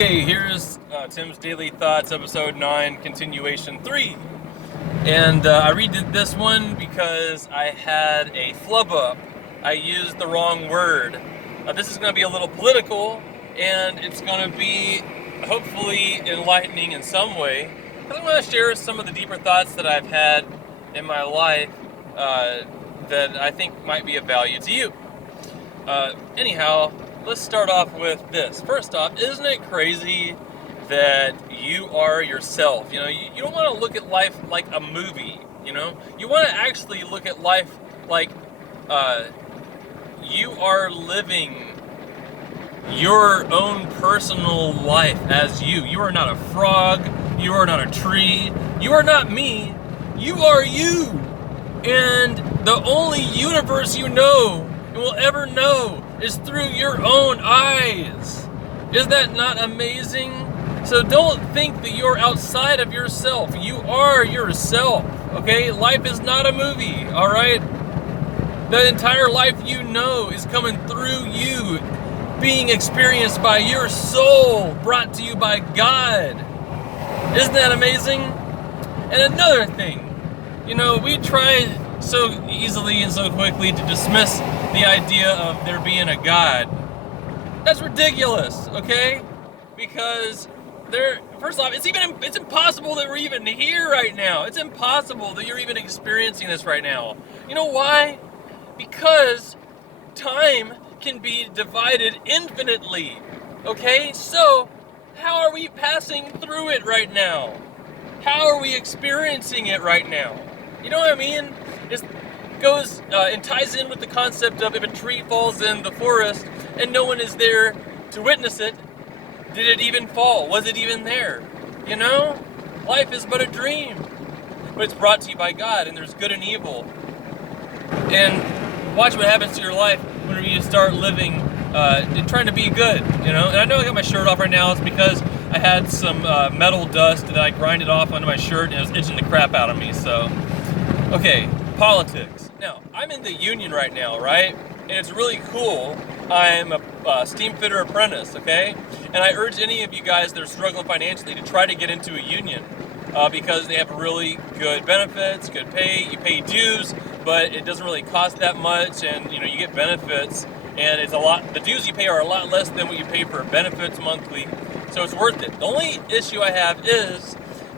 Hey, here's Tim's Daily Thoughts, episode 9, continuation 3. And I redid this one because I had a flub up. I used the wrong word. This is going to be a little political, and it's going to be hopefully enlightening in some way. Because I want to share some of the deeper thoughts that I've had in my life that I think might be of value to you. Anyhow, let's start off with this. First off, isn't it crazy that you are yourself? You know, you don't want to look at life like a movie, you know? You want to actually look at life like you are living your own personal life as you. You are not a frog. You are not a tree. You are not me. You are you. And the only universe you know and will ever know is through your own eyes. Is that not amazing? So don't think that you're outside of yourself. You are yourself, okay? Life is not a movie, all right? The entire life you know is coming through you, being experienced by your soul, brought to you by God. Isn't that amazing? And another thing, you know, we try so easily and so quickly to dismiss the idea of there being a God. That's ridiculous, okay? Because first off, it's impossible that we're even here right now. It's impossible that you're even experiencing this right now. You know why? Because time can be divided infinitely, okay? So, how are we passing through it right now? How are we experiencing it right now? You know what I mean? It goes and ties in with the concept of if a tree falls in the forest and no one is there to witness it, did it even fall? Was it even there? You know? Life is but a dream. But it's brought to you by God, and there's good and evil. And watch what happens to your life whenever you start living and trying to be good, you know? And I know I got my shirt off right now. It's because I had some metal dust that I grinded off onto my shirt, and it was itching the crap out of me, so. Okay, politics. Now, I'm in the union right now, right? And it's really cool. I'm a steam fitter apprentice, okay? And I urge any of you guys that are struggling financially to try to get into a union because they have really good benefits, good pay. You pay dues, but it doesn't really cost that much, and you know you get benefits. And it's a lot. The dues you pay are a lot less than what you pay for benefits monthly, so it's worth it. The only issue I have is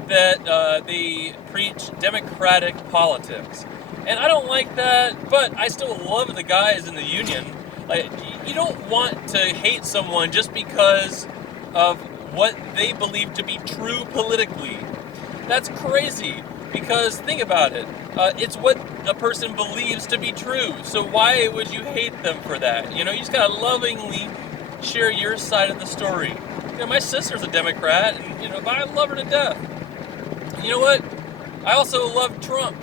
that they preach democratic politics. And I don't like that, but I still love the guys in the union. Like, you don't want to hate someone just because of what they believe to be true politically. That's crazy, because think about it. It's what a person believes to be true. So why would you hate them for that? You know, you just gotta lovingly share your side of the story. You know, my sister's a Democrat, and you know, but I love her to death. You know what? I also love Trump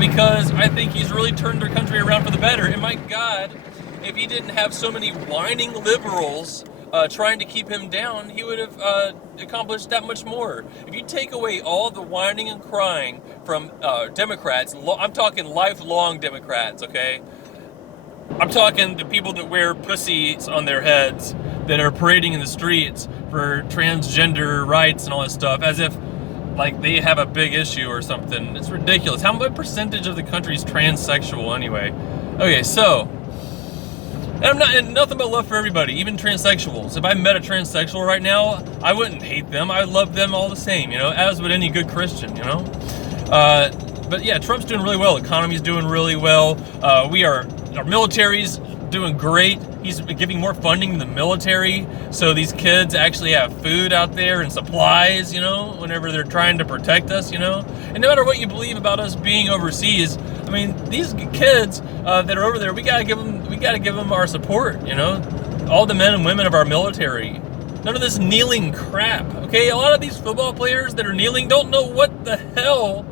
because I think he's really turned our country around for the better. And my God, if he didn't have so many whining liberals trying to keep him down, he would have accomplished that much more. If you take away all the whining and crying from Democrats, I'm talking lifelong Democrats, okay? I'm talking the people that wear pussies on their heads, that are parading in the streets for transgender rights and all that stuff, as if like they have a big issue or something. It's ridiculous. What percentage of the country is transsexual anyway? Okay, so, and nothing but love for everybody, even transsexuals. If I met a transsexual right now, I wouldn't hate them. I would love them all the same, you know, as would any good Christian, you know? But yeah, Trump's doing really well. Economy's doing really well. Our military's doing great. He's giving more funding to the military, so these kids actually have food out there and supplies, you know, whenever they're trying to protect us, you know. And no matter what you believe about us being overseas, I mean, these kids that are over there, we gotta give them our support, you know. All the men and women of our military. None of this kneeling crap, okay? A lot of these football players that are kneeling don't know what the hell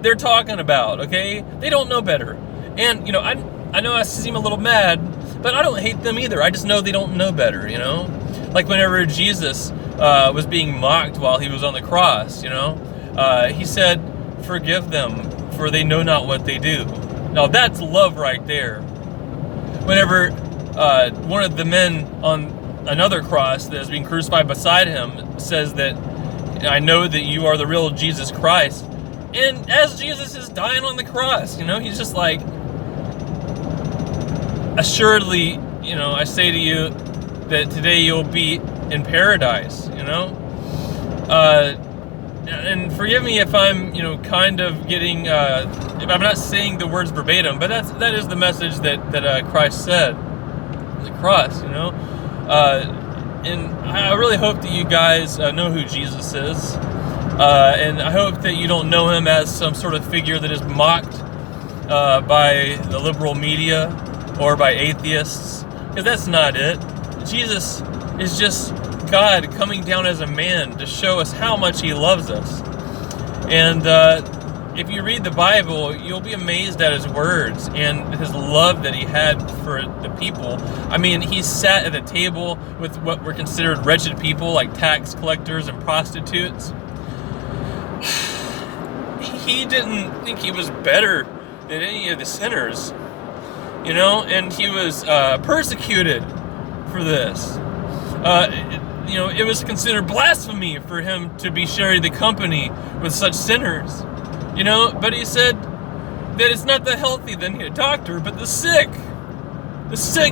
they're talking about, okay? They don't know better. And, you know, I know I seem a little mad, but I don't hate them either. I just know they don't know better, you know? Like whenever Jesus was being mocked while he was on the cross, you know? He said, "Forgive them, for they know not what they do." Now that's love right there. Whenever one of the men on another cross that is being crucified beside him says that, I know that you are the real Jesus Christ. And as Jesus is dying on the cross, he's just like, assuredly, I say to you that today you'll be in paradise, and forgive me if I'm, kind of getting, if I'm not saying the words verbatim, but that is the message that Christ said on the cross, and I really hope that you guys know who Jesus is, and I hope that you don't know him as some sort of figure that is mocked by the liberal media or by atheists, because that's not it. Jesus is just God coming down as a man to show us how much he loves us. And if you read the Bible, you'll be amazed at his words and his love that he had for the people. I mean, he sat at a table with what were considered wretched people, like tax collectors and prostitutes. He didn't think he was better than any of the sinners, and he was persecuted for this. It was considered blasphemy for him to be sharing the company with such sinners, but he said that it's not the healthy that need a doctor, but the sick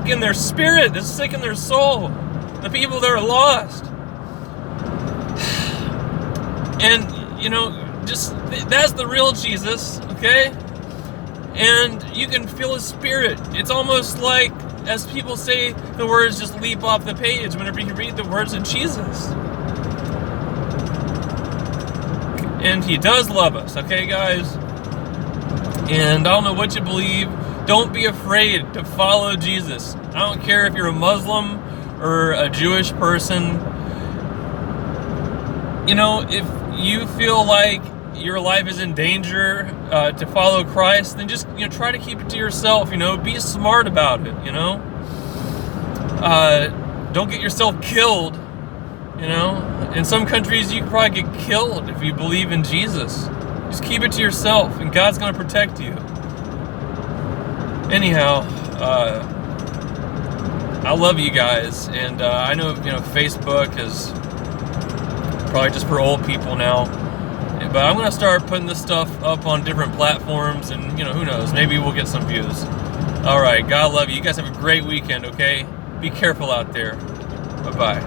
in their spirit, the sick in their soul, the people that are lost. And, that's the real Jesus, okay? And you can feel his spirit. It's almost like, as people say, the words just leap off the page whenever you read the words of Jesus. And he does love us, okay, guys? And I don't know what you believe. Don't be afraid to follow Jesus. I don't care if you're a Muslim or a Jewish person. If you feel like your life is in danger to follow Christ, then just try to keep it to yourself. Be smart about it. Don't get yourself killed. In some countries you could probably get killed if you believe in Jesus. Just keep it to yourself, and God's going to protect you. Anyhow, I love you guys, and I know Facebook is probably just for old people now. But I'm going to start putting this stuff up on different platforms, and, who knows, maybe we'll get some views. All right, God love you. You guys have a great weekend, okay? Be careful out there. Bye-bye.